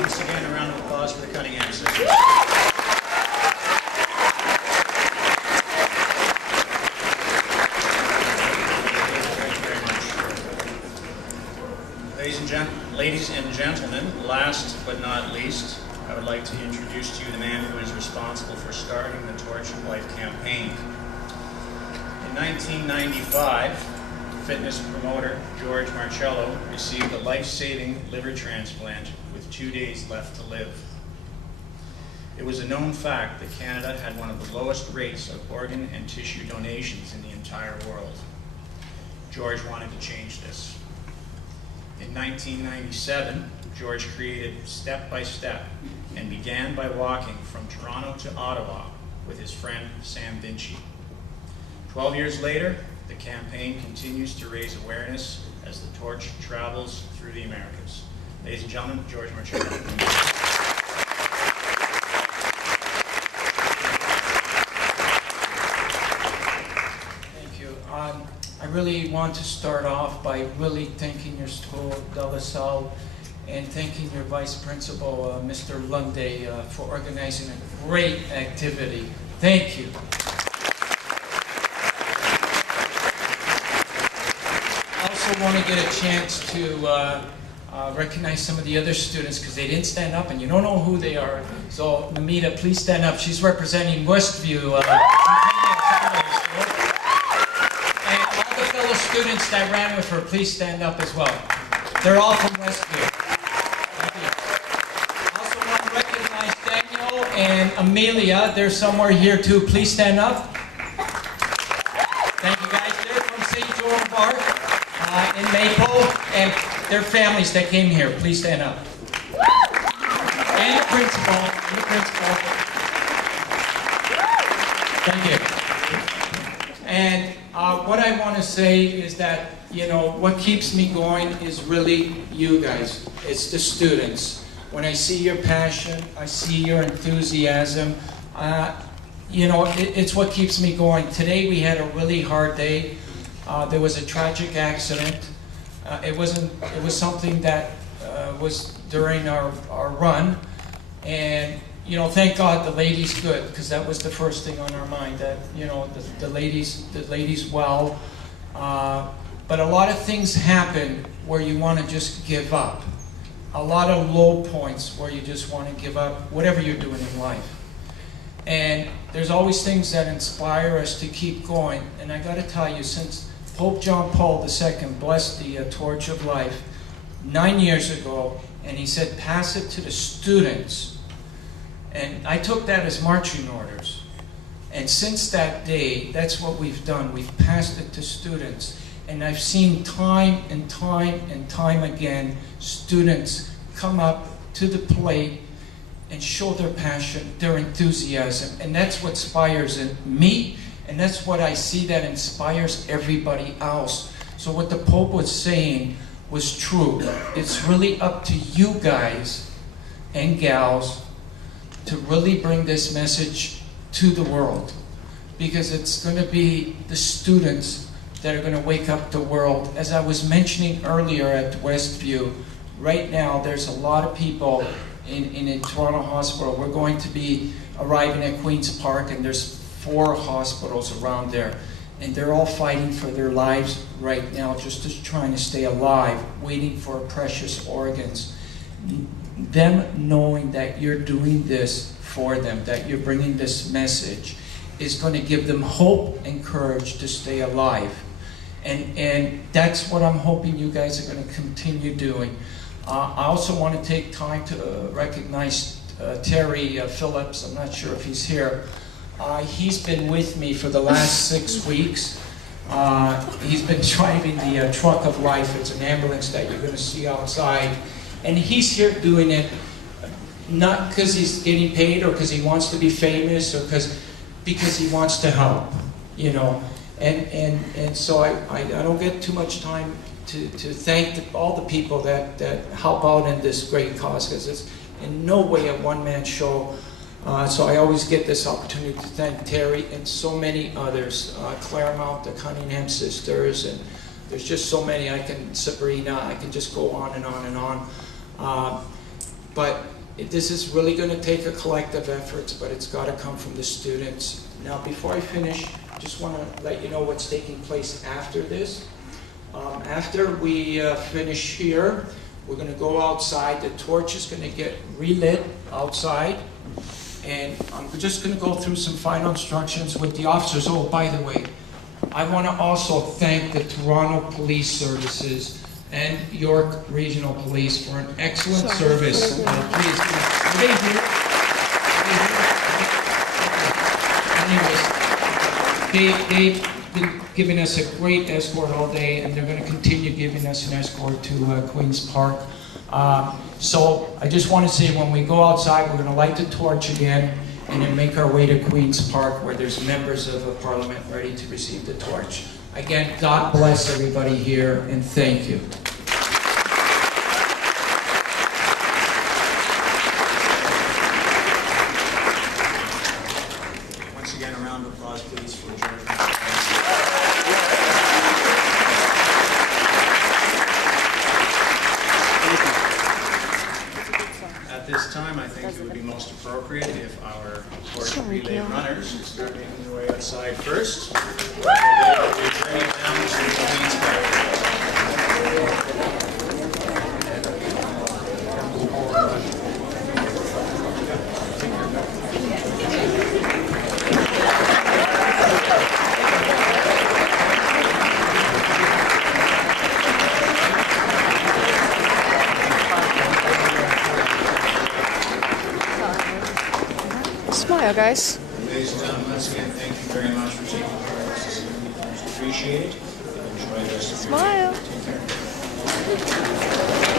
Once again, a round of applause for the Cunningham sisters. Ladies and gentlemen, last but not least, I would like to introduce to you the man who is responsible for starting the Torch of Life campaign. In 1995, fitness promoter George Marcello received a life-saving liver transplant with 2 days left to live. It was a known fact that Canada had one of the lowest rates of organ and tissue donations in the entire world. George wanted to change this. In 1997, George created Step by Step and began by walking from Toronto to Ottawa with his friend Sam Vinci. 12 years later, the campaign continues to raise awareness as the torch travels through the Americas. Ladies and gentlemen, George Marcello. Thank you. I really want to start off by really thanking your school, De La Salle, and thanking your Vice Principal, Mr. Lundy, for organizing a great activity. Thank you. I also want to get a chance to recognize some of the other students because they didn't stand up and you don't know who they are. So Namita, please stand up. She's representing Westview Centennial Secondary School. And all the fellow students that ran with her, please stand up as well. They're all from Westview. Thank you. I also want to recognize Daniel and Emilia. They're somewhere here too. Please stand up. Thank you guys. They're from St. Joan Park in Maple, and their families that came here. Please stand up. And the principal. Thank you. And what I want to say is that, you know, what keeps me going is really you guys. It's the students. When I see your passion, I see your enthusiasm, you know, it's what keeps me going. Today we had a really hard day. There was a tragic accident. It was something that was during our run, and you know, thank God the lady's good, because that was the first thing on our mind. That, you know, the lady's well. But a lot of things happen where you want to just give up. A lot of low points where you just want to give up whatever you're doing in life. And there's always things that inspire us to keep going. And I got to tell you, since Pope John Paul II blessed the Torch of Life 9 years ago, and he said, pass it to the students. And I took that as marching orders. And since that day, that's what we've done. We've passed it to students. And I've seen time and time and time again, students come up to the plate and show their passion, their enthusiasm. And that's what inspires me, and that's what I see that inspires everybody else. So what the Pope was saying was true. It's really up to you guys and gals to really bring this message to the world, because it's going to be the students that are going to wake up the world. As I was mentioning earlier at Westview, right now there's a lot of people in Toronto Hospital. We're going to be arriving at Queen's Park, and there's 4 hospitals around there, and they're all fighting for their lives right now, just trying to stay alive, waiting for precious organs. Them knowing that you're doing this for them, that you're bringing this message, is going to give them hope and courage to stay alive. And that's what I'm hoping you guys are going to continue doing. I also want to take time to recognize Terry Phillips. I'm not sure if he's here. He's been with me for the last 6 weeks. He's been driving the truck of life. It's an ambulance that you're going to see outside. And he's here doing it not because he's getting paid or because he wants to be famous or because he wants to help, you know. And so I don't get too much time to thank all the people that help out in this great cause, because it's in no way a one-man show. So I always get this opportunity to thank Terry and so many others, Claremont, the Cunningham sisters, and there's just so many. Sabrina, I can just go on and on and on. But This is really going to take a collective effort, but it's got to come from the students. Now, before I finish, I just want to let you know what's taking place after this. After we finish here, we're going to go outside. The torch is going to get relit outside. And I'm just going to go through some final instructions with the officers. Oh, by the way, I want to also thank the Toronto Police Services and York Regional Police for an excellent service. Please, are they here? Anyways, they've been giving us a great escort all day, and they're going to continue giving us an escort to Queen's Park. So I just want to say, when we go outside, we're going to light the torch again, and then make our way to Queen's Park, where there's members of the Parliament ready to receive the torch. Again, God bless everybody here, and thank you. Once again, a round of applause, please, for Joan. At this time, I think it would be most appropriate if our torch relay runners start making their way outside first. They will be turning down to the Queen's Park. Smile, guys. Ladies and gentlemen, once again, thank you very much for taking part in this evening. Most appreciated. Enjoy the rest of your day. Smile. Take care.